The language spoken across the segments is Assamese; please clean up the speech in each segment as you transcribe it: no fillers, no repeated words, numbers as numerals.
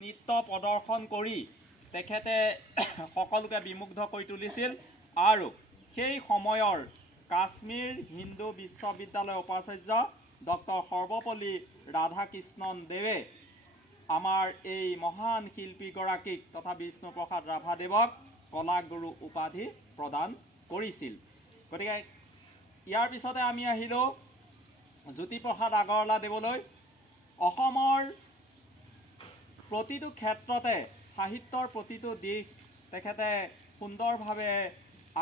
নৃত্য প্ৰদৰ্শন কৰি তেখেতে সকলোকে বিমুগ্ধ কৰি তুলিছিল আৰু সেই সময়ৰ কাশ্মীৰ হিন্দু বিশ্ববিদ্যালয়ৰ উপাচাৰ্য ডক্টৰ সৰ্বপল্লী ৰাধাকৃষ্ণন দেৱে আমাৰ এই মহান শিল্পীগৰাকীক তথা বিষ্ণুপ্ৰসাদ ৰাভাদেৱক কলাগুৰু উপাধি প্ৰদান কৰিছিল। গতিকে ইয়াৰ পিছতে আমি আহিলোঁ জ্যোতিপ্ৰসাদ আগৰৱালা দেৱলৈ। অসমৰ প্ৰতিটো ক্ষেত্ৰতে সাহিত্যৰ প্ৰতিটো দিশ তেখেতে সুন্দৰভাৱে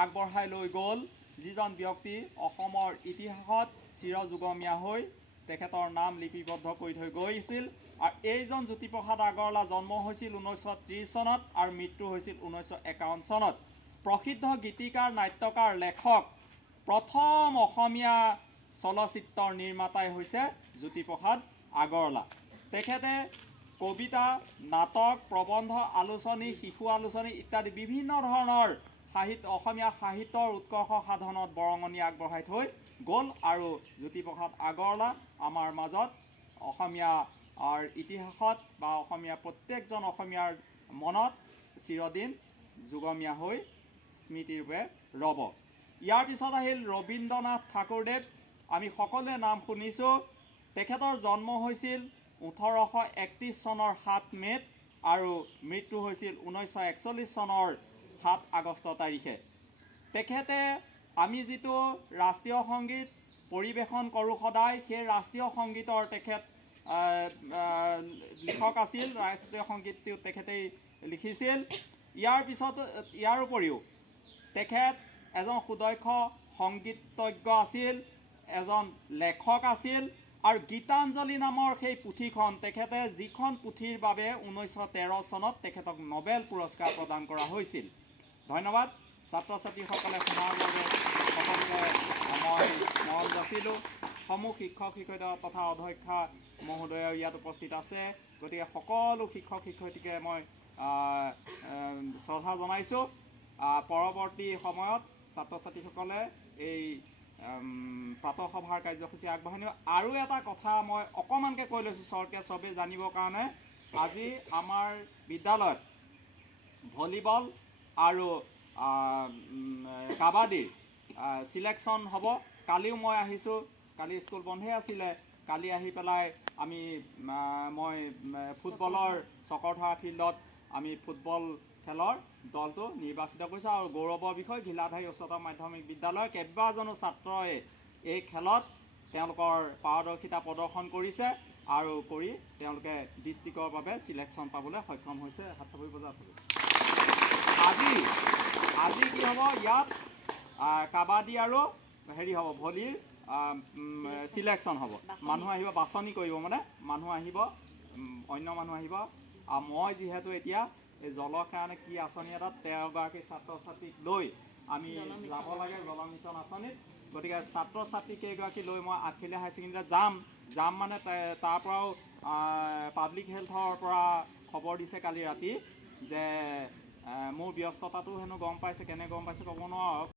আগবঢ়াই লৈ গ'ল। যিজন ব্যক্তি অসমৰ ইতিহাসত চিৰযুগমীয়া হৈ তেখেতৰ নাম লিপিবদ্ধ কৰি থৈ গৈছিল। আৰু এইজন জ্যোতিপ্ৰসাদ আগৰৱালা জন্ম হৈছিল 1930 চনত আৰু মৃত্যু হৈছিল 1951 চনত। প্ৰসিদ্ধ গীতিকাৰ, নাট্যকাৰ, লেখক, প্ৰথম অসমীয়া চলচ্চিত্ৰৰ নিৰ্মাতাই হৈছে জ্যোতিপ্ৰসাদ আগৰৱালা। তেখেতে কবিতা, নাটক, প্ৰবন্ধ, আলোচনী, শিশু আলোচনী ইত্যাদি বিভিন্ন ধৰণৰ অসমীয়া সাহিত্যৰ উৎকৰ্ষ সাধনত বৰঙণি আগবঢ়াই থৈ গ'ল। আৰু জ্যোতিপ্ৰসাদ আগৰৱালা আমাৰ মাজত অসমীয়াৰ ইতিহাসত বা অসমীয়া প্ৰত্যেকজন অসমীয়াৰ মনত চিৰদিন যুগমীয়া হৈ স্মৃতিৰূপে ৰ'ব। ইয়াৰ পিছত আহিল ৰবীন্দ্ৰনাথ ঠাকুৰদেৱ। আমি সকলোৱে নাম শুনিছোঁ। তেখেতৰ জন্ম হৈছিল 1831 চনৰ 7 মে'ত আৰু মৃত্যু হৈছিল 1941 চনৰ 7 আগষ্ট তাৰিখে। তেখেতে আমি যিটো ৰাষ্ট্ৰীয় সংগীত পৰিৱেশন কৰোঁ সদায়, সেই ৰাষ্ট্ৰীয় সংগীতৰ তেখেত লিখক আছিল। ৰাষ্ট্ৰীয় সংগীতটো তেখেতেই লিখিছিল। ইয়াৰ উপৰিও তেখেত এজন সুদক্ষ সংগীতজ্ঞ আছিল, এজন লেখক আছিল। আৰু গীতাঞ্জলি নামৰ সেই পুথিখন তেখেতে যিখন পুথিৰ বাবে 1913 চনত তেখেতক নোবেল পুৰস্কাৰ প্ৰদান কৰা হৈছিল। ধন্যবাদ। ছাত্ৰ ছাত্ৰীসকলে শুনাৰ বাবে সকলোকে মই মৰম যাচিলোঁ। সমূহ শিক্ষক শিক্ষয়িত্ৰী তথা অধ্যক্ষা মহোদয় ইয়াত উপস্থিত আছে। গতিকে সকলো শিক্ষক শিক্ষয়িত্ৰীকে মই শ্ৰদ্ধা জনাইছোঁ। পৰৱৰ্তী সময়ত ছাত্ৰ ছাত্ৰীসকলে এই প্ৰাতঃসভাৰ কাৰ্যসূচী আগবঢ়াই নিব। আৰু এটা কথা মই অকণমানকৈ কৈ লৈছোঁ চবেই জানিবৰ কাৰণে। আজি আমাৰ বিদ্যালয়ত ভলীবল আৰু কাবাডীৰ চিলেকশ্যন হ'ব। কালিও মই আহিছোঁ, কালি স্কুল বন্ধই আছিলে। কালি আহি পেলাই মই ফুটবলৰ চকৰধৰা ফিল্ডত আমি ফুটবল খেলৰ দলটো নিৰ্বাচিত কৰিছোঁ। আৰু গৌৰৱৰ বিষয়, ঘিলাধাৰী উচ্চতৰ মাধ্যমিক বিদ্যালয়ৰ কেইবাজনো ছাত্ৰই এই খেলত তেওঁলোকৰ পাৰদৰ্শিতা প্ৰদৰ্শন কৰিছে আৰু কৰি তেওঁলোকে ডিষ্ট্ৰিক্টৰ বাবে চিলেকশ্যন পাবলৈ সক্ষম হৈছে। হাত চাপৰি বজা আছে। আজি কি হ'ব, ইয়াত কাবাডী আৰু হ'ব ভলীৰ চিলেকশ্যন হ'ব। মানুহ আহিব, বাছনি কৰিব, মানে মানুহ আহিব, অন্য মানুহ আহিব। আৰু মই যিহেতু এতিয়া এই জলৰ কাৰণে কি আঁচনি এটাত 13গৰাকী ছাত্ৰ ছাত্ৰীক লৈ আমি যাব লাগে, জল মিছন আঁচনিত। গতিকে ছাত্ৰ ছাত্ৰী কেইগৰাকী লৈ মই আঠখেলীয়া হায়াৰ ছেকেণ্ডেৰীত যাম মানে তাৰ পৰাও পাব্লিক হেল্থৰ পৰা খবৰ দিছে কালি ৰাতি যে মোৰ ব্যস্ততাটো হেনো গম পাইছে। কেনে গম পাইছে ক'ব নোৱাৰোঁ।